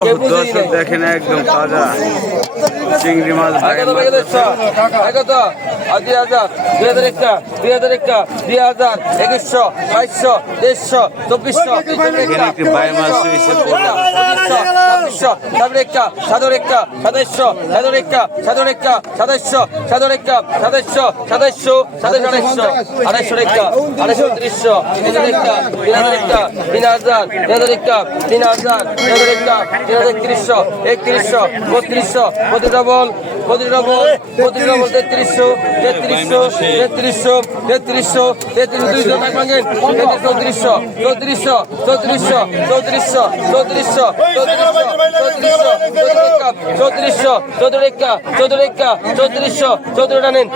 দর্শক দেখেন একদম তাজা চিংড়ি মাছ দুই হাজার দুই হাজার একটা দুই হাজার একটা দুই হাজার একুশশো বাইশশো তেইশশো চব্বিশশো ছাব্বিশশো সাতের একটা সাতের একটা সাতাইশশো সাতের একটা সাতের একটা সাতাইশশো সাতের একটা সাতাইশশো সাতাইশশো সাতাইশ আড়াইশো আড়াইশো একটা আড়াইশো ত্রিশশো তিন হাজার একটা তিন হাজার একটা তিন হাজার তিন হাজার একটা তিন হাজার তিন হাজার একটা তিন হাজার একত্রিশশো একত্রিশশো বত্রিশশো বত্রিশ ডবল বত্রিশ ডবল বত্রিশ ডবল তেত্রিশশো তেত্রিশশো তেত্রিশশো তেত্রিশশো তেত্রিশ দুইশো ভাঙেন চৌত্রিশশো চৌত্রিশশো চৌত্রিশশো চৌত্রিশশো চৌত্রিশশো চৌত্রিশশো চৌত্রিশশো চৌত্রিশশো চৌত্রিশশো চৌত্রিশশো চৌত্রিশ টানেন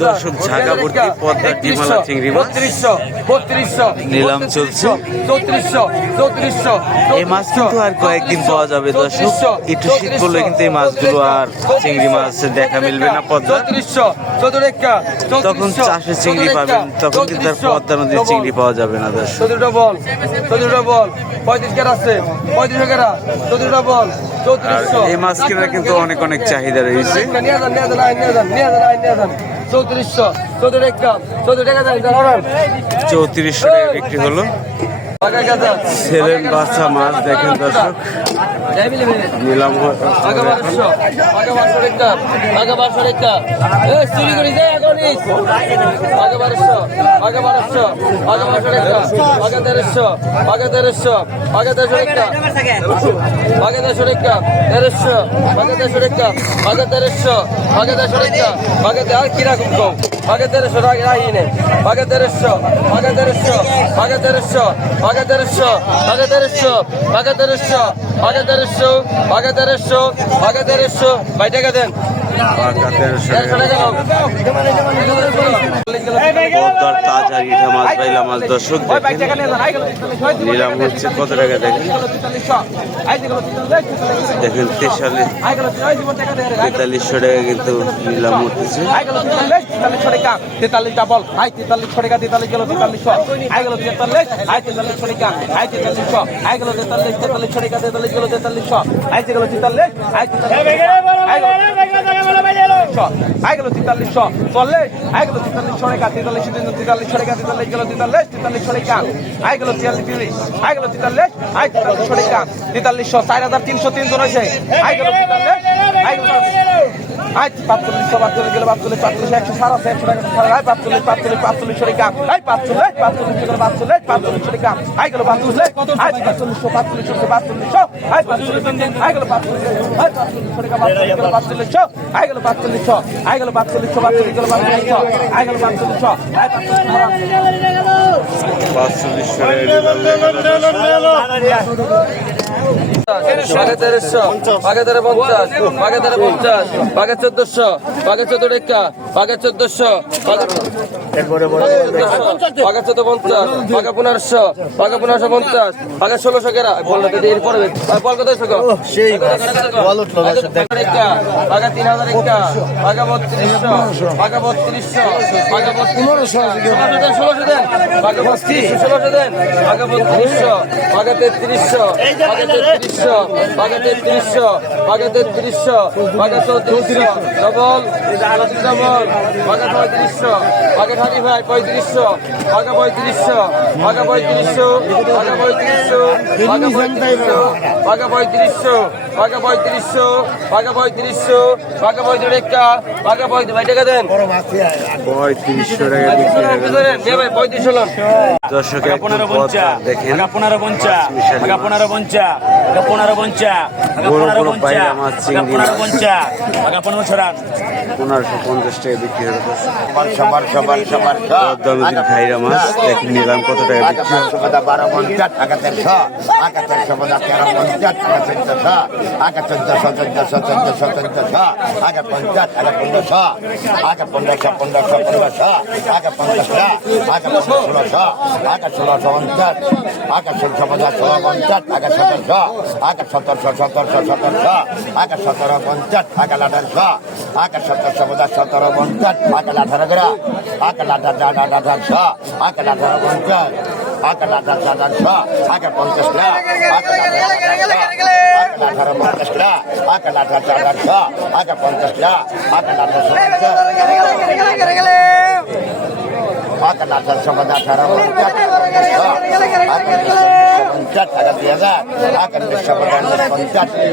দর্শক ঝাঁকা ভর্তি পদ্মা ডিমালা চিংড়ি বত্রিশশো বত্রিশশো নিলাম চলছে। চৌত্রিশশো চৌত্রিশশো এই মাছ কিন্তু আর কয়েকদিন পাওয়া যাবে দর্শক একটু শীত পড়লে কিন্তু এই মাছগুলো আর চিংড়ি মাছ দেখা মিলবে না পদ্মা। তখন চাষের চিংড়ি পাবেন তখন কিন্তু আর পদ্মা নদীর চিংড়ি পাওয়া যাবে না দর্শক। বল বল পঁয়ত্রিশ কেরা আছে পঁয়ত্রিশ কেরা বল এই মাছ কেনার কিন্তু অনেক অনেক চাহিদা রয়েছে। চৌত্রিশশো টাকা বিক্রি হলো। ছেলের বাচ্চা মাছ দেখেন দর্শক। নিলাম কীরকম কম ভাগে তেরোশো রাখি নেই ভাগে তেরোশো ভাগে তেরোশো ভাগে তেরোশো ভাগে তেরোশো ভাগে তেরোশো ভাগে তেরোশো ভাগে তেরোশো দেড়শো বাগাতেরশো বাগাতেরশো বাগাতেরশো ভাই টাকা দেন। পাকা তেরোশো টাকা টাকা পদ্মার তাজা রিঠা মাছ পাইলাম মাছ দর্শক নিলাম হচ্ছে কত টাকা দেখেন দেখেন তেতাল্লিশ তেতাল্লিশশো টাকা কিন্তু নিলাম উঠতেছে তেতাল্লিশ ডাবল হাই তেতাল্লিশ ছড়েকা তেতাল্লিশ গেল তেতাল্লিশ হাই গেল তেতাল্লিশ হাই তেতাল্লিশ ছড়েকা হাই তেতাল্লিশ হাই গেল তেতাল্লিশ তেতাল্লিশ ছড়েকা তেতাল্লিশ গেল তেতাল্লিশ হাই গেল তেতাল্লিশ আয় গেল তেতাল্লিশ চল্লিশ, আয় গেল তেতাল্লিশ ছড়ে কা তেতাল্লিশ তিনজন তেতাল্লিশ ছড়ে কা তেতাল্লিশ, গেল তেতাল্লিশ তেতাল্লিশ ছড়ে কান আয় গেল তিয়াল্লিশ, তিরিশ, আয় গেল তেতাল্লিশ, আয় তেতাল্লিশ ছড়ে কান তেতাল্লিশ গেল আজ পাঁচচল্লিশশো পাঁচচল্লিশ গেলে পাঁচচল্লিশ পাঁচচল্লিশ একশো সাড়ে আছে একশো টাকা সাড়ে আয় পাঁচচল্লিশ পাঁচচল্লিশ পাঁচচল্লিশ সরে কাম আই পাঁচচল্লিশ পাঁচচল্লিশ গেলে পাঁচচল্লিশ পাঁচচল্লিশ সরে কাম আই গেল পাঁচচল্লিশ আজ পাঁচচল্লিশশো পাঁচচল্লিশ পাঁচচল্লিশশো আই পাঁচচল্লিশ আই গেল পাঁচচল্লিশ আই পাঁচচল্লিশ সরে কাম গেল পাঁচচল্লিশশো আই গেল পাঁচচল্লিশশো আই গেল পাঁচচল্লিশশো পাঁচচল্লিশ গেল পাঁচচল্লিশশো আই গেল পাঁচচল্লিশশো আই পাঁচচল্লিশশো টাকা পাকে তেরো পঞ্চাশ পাকে তেরো পঞ্চাশ পাকে চোদ্দশো পাগে চোদ্দ টাকা পাগে চোদ্দশো পাগে চোদ্দ পঞ্চাশ পাগে পনেরোশো পাগে পনেরোশো পঞ্চাশ পাগে ষোলোশো গেরা। বলল দিদি এরপরে বল কত শো সেই পাগে তিন হাজার টাকা পাগে বত্রিশশো পাগে বত্রিশশো পাগে পনেরোশো ষোলোশো দেন পাগে বত্রিশ ষোলোশো দেন। পাগে বত্রিশশো পাগে তেত্রিশশো পাগে তেত্রিশশো পাগে তেত্রিশশো পাগে তেত্রিশশো পাগে ডবল ডবল পাকে পঁয়ত্রিশশো পাকে থার্টি ফাইভ পঁয়ত্রিশশো পাকে পঁয়ত্রিশশো পাকে পঁয়ত্রিশশো পাকে পঁয়ত্রিশশো পাকে পঁয়ত্রিশশো পাকে পঁয়ত্রিশশো পাকে পঁয়ত্রিশশো পাকে পঁয়ত্রিশশো পাকে পঁয়ত্রিশ একটা পাকে পঁয়ত্রিশ ভাই টাকা দেন। পঁয়ত্রিশশো টাকা বিক্রি গেল। নে ভাই পঁয়ত্রিশ হলো। দর্শক পনেরো পঞ্চা দেখেন। পনেরো পঞ্চা। পনেরো পঞ্চা পনেরো পঞ্চা পনেরো পঞ্চা বাইরা মাছ, আগা চিংড়ি পনেরো পঞ্চা পনেরো ছড়ান। পনেরোশো পঞ্চাশ টাকা বিক্রি হলো। সবার সবার সবার পদ্মা নদীর ভাইরা মাছ দেখেন নিলাম কত টাকা বিক্রি সবাদা বারো পঞ্চাশ টাকা তেরোশো আকা তেরোশো বাদা তেরো পঞ্চাশ টাকা চোদ্দশো আকা চোদ্দশো চোদ্দশো চোদ্দশো চোদ্দশো আকা পঞ্চাশ টাকা পনেরোশো আকা পনেরোশো পনেরোশো পনেরোশো আকা পঞ্চাশটা আকা ষোলোশো আকা ষোলোশো পঞ্চাশ আকা ষোলশো পঞ্চাশ ষোলো পঞ্চাশ আকা সতেরোশো আকা সতেরোশো সতেরোশো সতেরোশো আকা সতেরো পঞ্চাশ আকা আঠারোশো আকা সতেরো সবদা সতেরো পঞ্চাশ পাকা লাঠার গড়া পাকা লাঠা চার আট আঠার ছ পাকা লাঠার পঞ্চাশ পাকা লাঠা চার আট ছ পাকা পঞ্চাশ গ্রা পাকা লাঠার পঞ্চাশ গ্রা পাকা লাঠা চার আট ছ পাকা পঞ্চাশ গ্রা পাকা লাঠা পাকা লাঠা সবদা আঠারো পঞ্চাশ পঞ্চাশ টাকা দিয়ে যান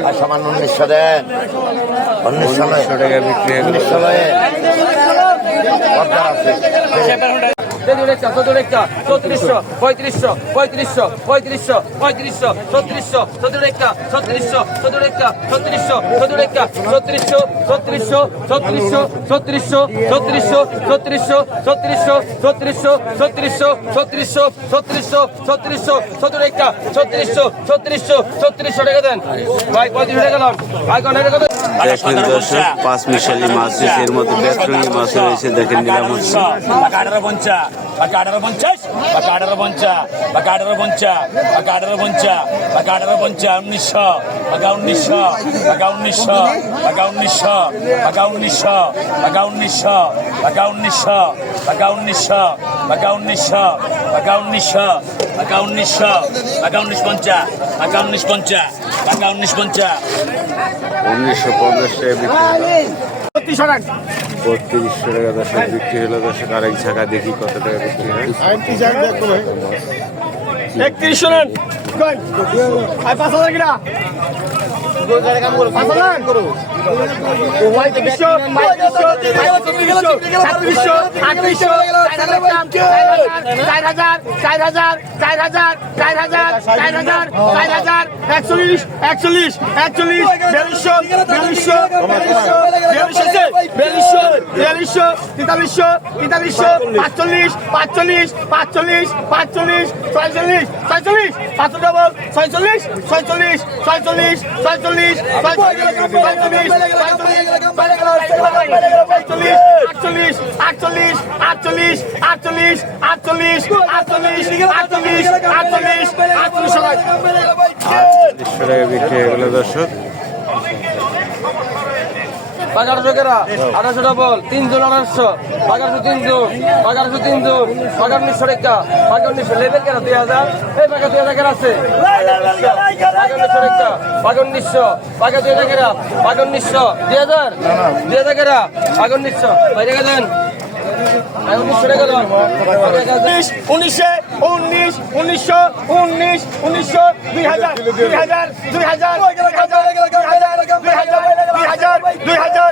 আর সমান উনিশশো দেন উনিশশো টাকা বিক্রি হয়ে চৌত্রিশশো পঁয়ত্রিশশো পঁয়ত্রিশশো পঁয়ত্রিশশো পঁয়ত্রিশশো ছত্রিশশো চতুর একটা ছত্রিশশো চতুর একটা ছত্রিশশো চতুর একটা ছত্রিশশো ছত্রিশশো ছত্রিশশো ছত্রিশশো ছত্রিশশো ছত্রিশশো ছত্রিশশো ছত্রিশশো ছত্রিশশো ছত্রিশশো ছত্রিশশো ছত্রিশশো চতুর একটা ছত্রিশশো ছত্রিশশো ছত্রিশশো টাকা দেন ভাই পঁয়ত্রিশ টাকা গেলাম ভাই দেখেন দর্শক পাঁচ মিশালি মাছ রয়েছে এর মধ্যে ব্যাকরণী মাছ রয়েছে দেখেন নিলাম হচ্ছে। উনিশশো উনিশশো উনিশশো উনিশশো উনিশশো উনিশশো উনিশশো উনিশশো উনিশশো উনিশশো বাকা উনিশশো টাকা উনিশ পঞ্চা টাকা উনিশ পঞ্চা টাকা উনিশ পঞ্চা উনিশশো পঞ্চাশ টাকা বিক্রি হলো। বত্রিশশো টাকা। দর্শক বিক্রি হলো দর্শক আরেক জায়গা দেখি কত টাকা বিক্রি হয়। একত্রিশশো নেন আর হাজার চার হাজার চার হাজার চার হাজার চার হাজার চার হাজার চার হাজার একচল্লিশ একচল্লিশ একচল্লিশ বিয়াল্লিশশো বিয়াল্লিশশো বিয়াল্লিশশো বিয়াল্লিশশো বিয়াল্লিশশো তেতাল্লিশশো তেতাল্লিশশো পাঁচচল্লিশ পাঁচচল্লিশ পাঁচচল্লিশ পাঁচচল্লিশ, ছয়চল্লিশ ছয়চল্লিশ পাঁচশো ডবল ছয়চল্লিশ ছয়চল্লিশ ছয়চল্লিশ ছয়চল্লিশ ছয়চল্লিশ আটচল্লিশ আটচল্লিশ আটচল্লিশ আটচল্লিশ আটচল্লিশ আটচল্লিশ আটচল্লিশ আটচল্লিশ আটচল্লিশ সবাই আটচল্লিশশো টাকা বিক্রি হয়ে গেল দর্শক বাগারশো কেরা? আঠারোশো ডবল তিনজন আঠারোশো। বাগারশো তিনজন বাগারশো তিনজন বাগার উনিশশো রেখা, বাগার উনিশশো লেভেল কেন দুই হাজার। এই বাগা দুই হাজার কেনা আছে? বাগার উনিশশো রেখা, বাগার দুই হাজার কেরা? বাগার উনিশশো দুই হাজার? দুই হাজার কেরা? বাগার উনিশশো বাইরে গেলেন। উনিশশো উনিশ উনিশশো উনিশ, উনিশশো দুই হাজার দুই হাজার দুই হাজার দুই হাজার দুই হাজার দুই হাজার দুই হাজার দুই হাজার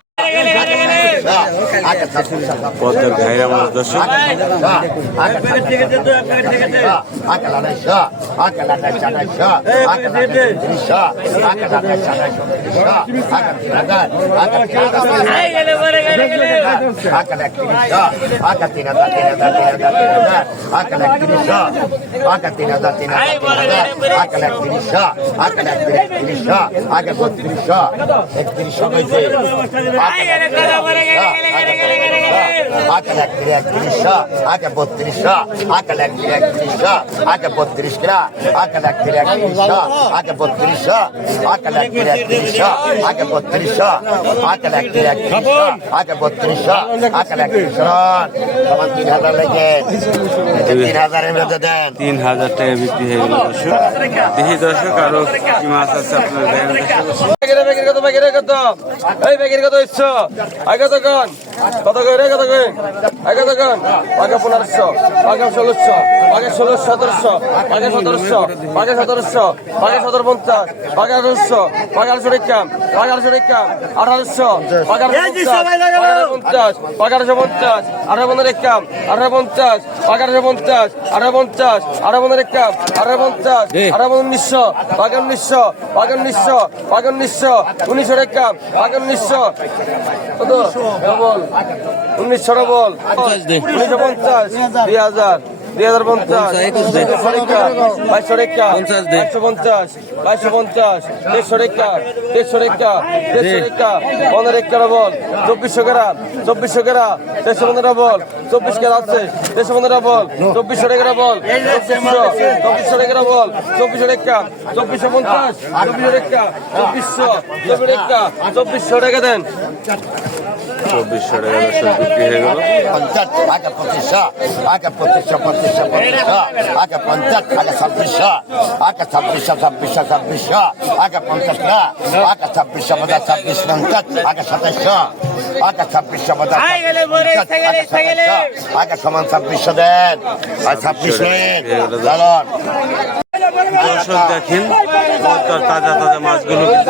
পদ্মার ঘাইরা মাছ দর্শক আগে বত্রিশ একত্রিশ হয়েছে আকাল এক তিরি একত্রিশশো আগে বত্রিশশো আকাল এক তিরি একত্রিশশো আগে বত্রিশ কিরা আকাল এক তিরি একত্রিশশো আগে বত্রিশশো আকাল এক তিরি একত্রিশশো আগে বত্রিশশো আকাল এক তিরি একত্রিশশো আগে বত্রিশশো আকাল একত্রিশশো সমান তিন হাজার লেগে তিন হাজারের মধ্যে দেন তিন হাজার টাকা বিক্রি হয়ে গেল দর্শক দেখি দর্শক আরও কি মাছ আছে আপনার কত কত এই কত ইচ্ছ আগে কত কন কত কই রে কত কই আগে কত কন আগে পনেরোশো। আগে ষোলোশো। আগে ষোলো সতেরোশো। আগে সতেরোশো। আগে সতেরোশো। আগে সতেরো পঞ্চাশ আগে আঠারোশো। আগে আঠারোশো রেখাম। আগে আঠারোশো রেখাম। আঠারোশো। আগে পঞ্চাশ। আঠারোশো পঞ্চাশ আঠারো পনেরো রেখাম। আঠারো পঞ্চাশ। আঠারোশো পঞ্চাশ আঠারো পঞ্চাশ। আঠারো পনেরো রেখাম। আঠারো পঞ্চাশ। আঠারো উনিশশো। আগে উনিশশো। আগে উনিশশো। আগে উনিশশো। উনিশশো রেখাম। আগে উনিশশো। কত? ডবল উনিশশো বল। উনিশশো পঞ্চাশ। দুই হাজার। দুই হাজার পঞ্চাশ একুশশো রেখা বাইশশো রেখা বাইশশো পঞ্চাশ বাইশশো পঞ্চাশ দেড়শো রেখা দেড়শো রেখা দেড়শো রেখা পনেরো রেখা বল চব্বিশশো গ্রাম চব্বিশশো গ্রাম দেড়শো পনেরো বল চব্বিশ গ্রাম আছে দেড়শো পনেরো বল চব্বিশশো রেখা বল চব্বিশশো রেখা বল চব্বিশশো রেখা চব্বিশশো পঞ্চাশ চব্বিশশো রেখা চব্বিশশো চব্বিশ রেখা চব্বিশশো রেখা দেন। চব্বিশশো টাকা দর্শক বিক্রি হয়ে গেল। পঞ্চাশ, আগে পঁচিশশো আগে পঁচিশশো পঁচিশশো পঁচিশশো, আগে পঞ্চাশ, আগে ছাব্বিশশো আগে ছাব্বিশশো ছাব্বিশশো ছাব্বিশশো, আগে পঞ্চাশ আগে ছাব্বিশশো, পঞ্চাশ, ছাব্বিশ, পঞ্চাশ, আগে সাতাইশশো। আগে ছাব্বিশশো পঞ্চাশ আগে সমান ছাব্বিশশো দেন। আর ছাব্বিশশো চলন দর্শক দেখেন পদ্মার তাজা তাজা মাছগুলো কিন্তু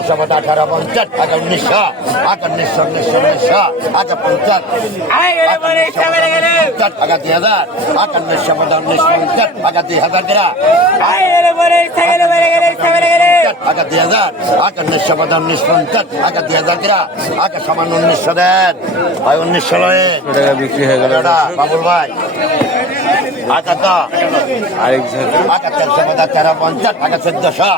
পঞ্চাশ আঠারো পঞ্চাশ আগে উনিশশো আগে উনিশশো উনিশশো উনিশশো আগে পঞ্চাশ। আগে দুই হাজার। উনিশশো পঞ্চাশ উনিশশো পঞ্চাশ আগে দুই হাজার গ্রা আগে দুই হাজার। আগে উনিশশো পঞ্চাশ উনিশ পঞ্চাশ আগে দুই হাজার গ্রা আগে সমান উনিশশো দেন। ভাই উনিশশো লয়ে। টাকা বিক্রি হয়ে গেল। বাবুল ভাই। তেরো পঞ্চাশ আগে চোদ্দশো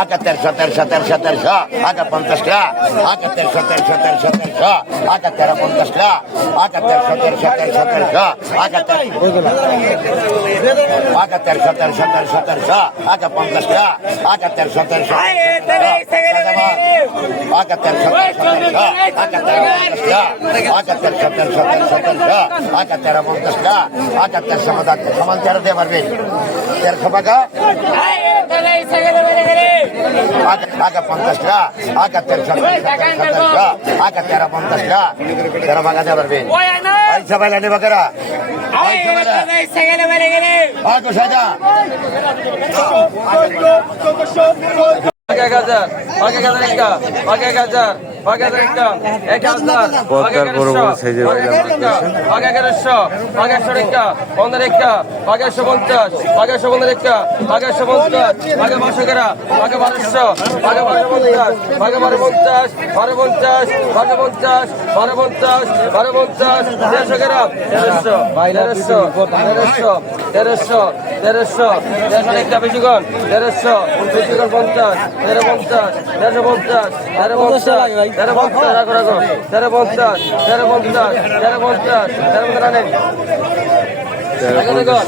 আগে তেরোশো তেরোশো তেরোশো তেরোশো আগে পঞ্চাশ টাকা আগে তেরোশো তেরোশো তেরোশো তেরোশো আগে তেরো পঞ্চাশ টাকা আগে তেরোশো তেরোশো তেরোশো তেরোশো আগে আগে তেরোশো তেরোশো তেরোশো তেরোশো আগে পঞ্চাশ টাকা আগে তেরোশো তেরোশো আগে তেরোশো তেরোশো আগে তেরো পঞ্চাশ টাকা আগে তেরো পঞ্চাশ টাকা আগে তেরোশো পঞ্চাশ সমান তেরো দিয়ে পারবেন তেরোশো টাকা আগে পঞ্চাশ টাকা, আগে তেরোশো তেরোশো আগে তেরো পঞ্চাশ টাকা। তেরো ভাগা দিয়ে পারবেন লানি বাকেরা। ওই সবাই এক হাজার, এক পদ্মার বড় বড় সাইজের এক এগারোশো এক একশো পনেরো এক একশো পঞ্চাশ একশো পনেরো একটা এক একশো পঞ্চাশ আগে বারোশো গেরা আগে বারোশো আগে বারো পঞ্চাশ আগে বারো পঞ্চাশ বারো পঞ্চাশ বারো পঞ্চাশ বারো পঞ্চাশ বারো পঞ্চাশ দেড়শো গেরা তেরোশো তেরোশো তেরোশো তেরোশো তেরোশো তেরোশো একটা বেশিক্ষণ তেরোশো বেশিক্ষণ পঞ্চাশ তেরো পঞ্চাশ তেরো পঞ্চাশ তেরো পঞ্চাশ তেরো পঞ্চাশ রাখো রাখো তেরো পঞ্চাশ তেরো পঞ্চাশ তেরো পঞ্চাশ তেরো পঞ্চাশ পঞ্চাশ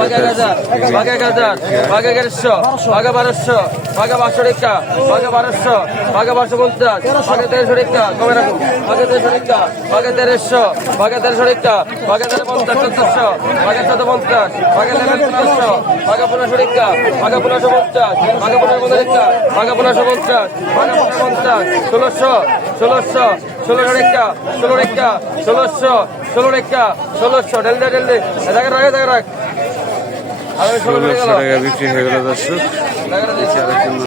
হয়ে এক হাজার বাঘে এক হাজার বাঘে এগারোশো বাঘে বারোশো বাঘে পাঁচশো রেখা বাঘে বারোশো বাঘে পাঁচশো পঞ্চাশ বাঘে তেরোশো রেখা কমে রাখুন বাঘে তেরোশো রেখা বাঘে তেরোশো বাঘে তেরোশো রেখা বাঘে তেরো পঞ্চাশ চোদ্দশো বাঘে চোদ্দ পঞ্চাশ বাঘে তেরো চোদ্দশো বাঘে পনেরোশো রেখা বাঘে পনেরোশো পঞ্চাশ বাঘে পনেরো পনেরো রেখা বাঘে পনেরোশো পঞ্চাশ বাঘে পঞ্চাশ ষোলোশো ষোলো রেখা ষোলোশো ডেলডে ডেলডে রাখ রাখ। রাখ রাখ ষোলোশো টাকা বিক্রি হয়ে গেল দর্শক।